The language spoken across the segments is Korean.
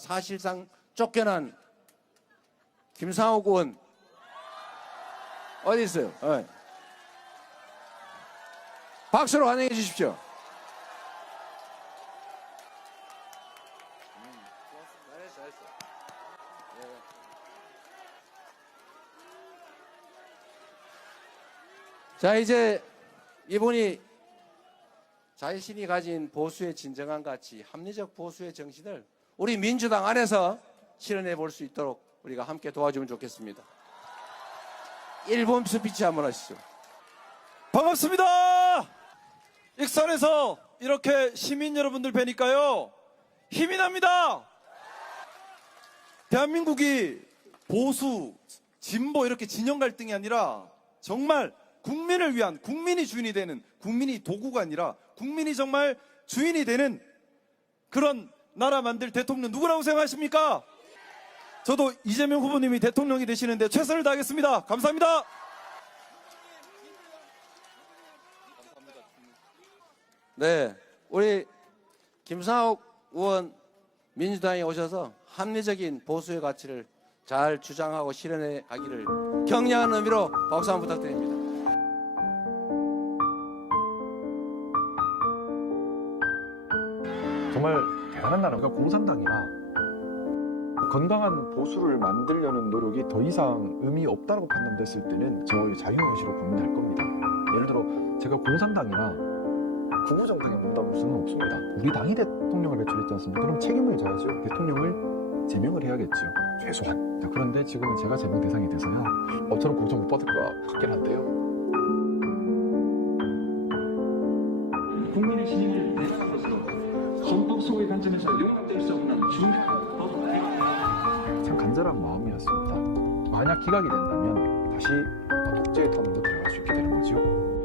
사실상 쫓겨난 김상욱 의원 어디 있어요? 박수로 환영해 주십시오. 자, 이제 이분이 자신이 가진 보수의 진정한 가치, 합리적 보수의 정신을 우리 민주당 안에서 실현해 볼 수 있도록 우리가 함께 도와주면 좋겠습니다. 1분 스피치 한번 하시죠. 반갑습니다. 익산에서 이렇게 시민 여러분들 뵈니까요, 힘이 납니다. 대한민국이 보수, 진보 이렇게 진영 갈등이 아니라 정말 국민을 위한, 국민이 주인이 되는, 국민이 도구가 아니라 국민이 정말 주인이 되는 그런 나라 만들 대통령 누구라고 생각하십니까? 저도 이재명 후보님이 대통령이 되시는데 최선을 다하겠습니다. 감사합니다. 네, 우리 김상욱 의원 민주당에 오셔서 합리적인 보수의 가치를 잘 주장하고 실현해 가기를 격려하는 의미로 박수 한번 부탁드립니다. 정말 대단한 나라가 공산당이라 건강한 보수를 만들려는 노력이 더 이상 의미 없다고 판단됐을 때는 저희 자유의지로 고민할 겁니다. 예를 들어 제가 공산당이라 구구정당에 문담을 수는 없습니다. 우리 당이 대통령을 배출했지 않습니까? 그럼 책임을 져야죠. 대통령을 제명을 해야겠죠. 최소한. 자, 그런데 지금은 제가 제명 대상이 돼서요. 저는 공천 못 받을 것 같긴 한데요. 국민의 신임을 내는 것으로 헌법 소의 관점에서 용납될 수 없는 중요한 법을 참 간절한 마음이었습니다. 만약 기각이 된다면 다시 독재의 턴으로 들어갈 수 있게 되는 거죠.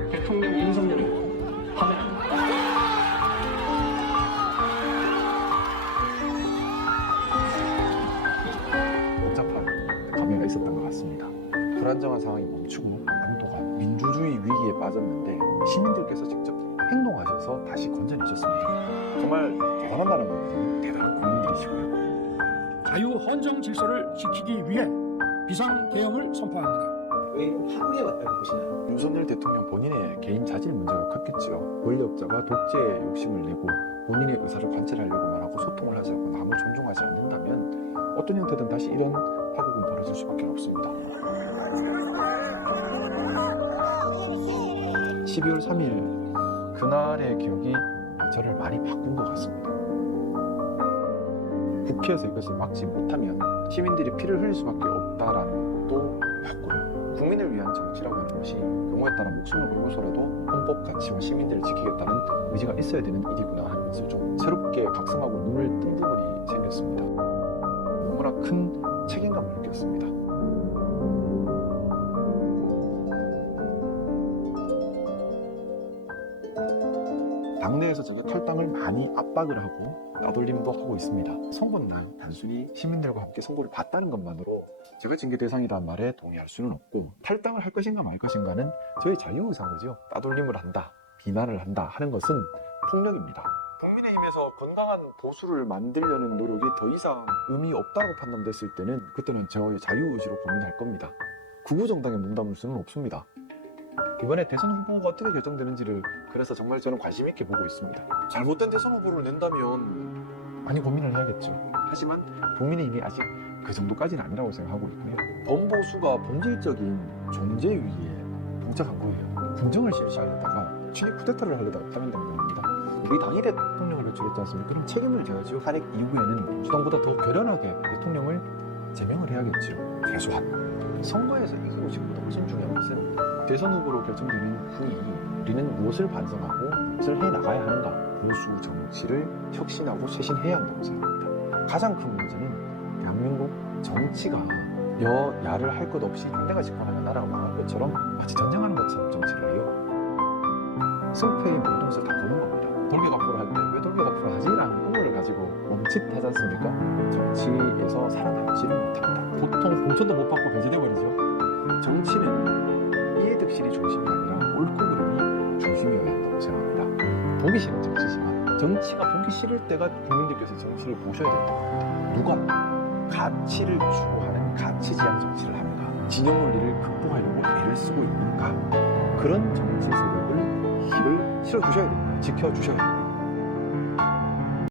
대통령 윤석열을 하면 복잡한 감회가 있었던 것 같습니다. 불안정한 상황이 멈추고 안도가 민주주의 위기에 빠졌는데 시민들께서 직접 행동하셔서 다시 건져내셨습니다. 정말 대단하다는 거예요. 대단한 국민들이시고요. 자유 헌정 질서를 지키기 위해 비상계엄을 선포합니다. 왜 합리에 왔다고 보시나요? 윤석열 대통령 본인의 개인 자질 문제가 컸겠죠. 권력자가 독재에 욕심을 내고 본인의 의사를 관철하려고만 하고 소통을 하지 않고 남을 존중하지 않는다면 어떤 형태든 다시 이런 파국은 벌어질 수밖에 없습니다. 12월 3일 그날의 기억이 저를 많이 바꾼 것 같습니다. 국회에서 이것을 막지 못하면 시민들이 피를 흘릴 수밖에 없다라는 것도 봤고요. 국민을 위한 정치라고 하는 것이 용어에 따라 목숨을 걸고서라도 헌법 가치와 시민들을 지키겠다는 의지가 있어야 되는 일이구나 하는 것을 좀 새롭게 각성하고 눈을 뜬 부분이 생겼습니다. 너무나 큰 책임감을 느꼈습니다. 당내에서 제가 탈당을 많이 압박을 하고 따돌림도 하고 있습니다. 선거는 단순히 시민들과 함께 선거를 봤다는 것만으로 제가 징계 대상이라는 말에 동의할 수는 없고, 탈당을 할 것인가 말 것인가는 저의 자유의사인 거죠. 따돌림을 한다, 비난을 한다 하는 것은 폭력입니다. 국민의힘에서 건강한 보수를 만들려는 노력이 더 이상 의미 없다고 판단됐을 때는 그때는 저의 자유의지로 고민할 겁니다. 구구정당에 문담을 수는 없습니다. 이번에 대선 후보가 어떻게 결정되는지를 그래서 정말 저는 관심 있게 보고 있습니다. 잘못된 대선 후보를 낸다면 많이 고민을 해야겠죠. 하지만 국민의힘이 아직 그 정도까지는 아니라고 생각하고 있고요. 범보수가 본질적인 존재 위기에 봉착한 거예요. 군정을 실시하려다가 친일 쿠데타를 하려다가 파면된 겁니다. 우리 당이 대통령을 배출했지 않습니까? 그럼 책임을 져야죠. 탄핵 이후에는 민주당보다 더 결연하게 대통령을 제명을 해야겠죠. 최소한. 선거에서 이기고 싶보다 훨씬 중요한 것은 대선 후보로 결정되는 후에 우리는 무엇을 반성하고 무엇을 해나가야 하는가, 보수 정치를 혁신하고 쇄신해야 한다고 생각합니다. 가장 큰 문제는 대한민국 정치가 여야를 할 것 없이 상대가 집권하면 나라가 망할 것처럼 마치 전쟁하는 것처럼 정치를 해요. 승패의 모든 것을 다 거는 겁니다. 돌개갑수를 할 때 왜 돌개갑수를 하지? 라는 의문을 가지고 멈칫하지 않습니까? 정치에서 살아남지를 못합니다. 보통 공천도 못 받고 배제돼버리죠. 정치는 이해득실이 중심이 아니라 옳고 그름이 중심이어야 한다고 생각합니다. 보기 싫은 정치지만 정치가 보기 싫을 때가 국민들께서 정치를 보셔야 될 때입니다. 누가 가치를 추구하는 가치지향 정치를 합니다. 진영 논리를 극복하려고 애를 쓰고 있는가? 그런 정치 세력을 힘을 실어주셔야 됩니다. 지켜주셔야 됩니다.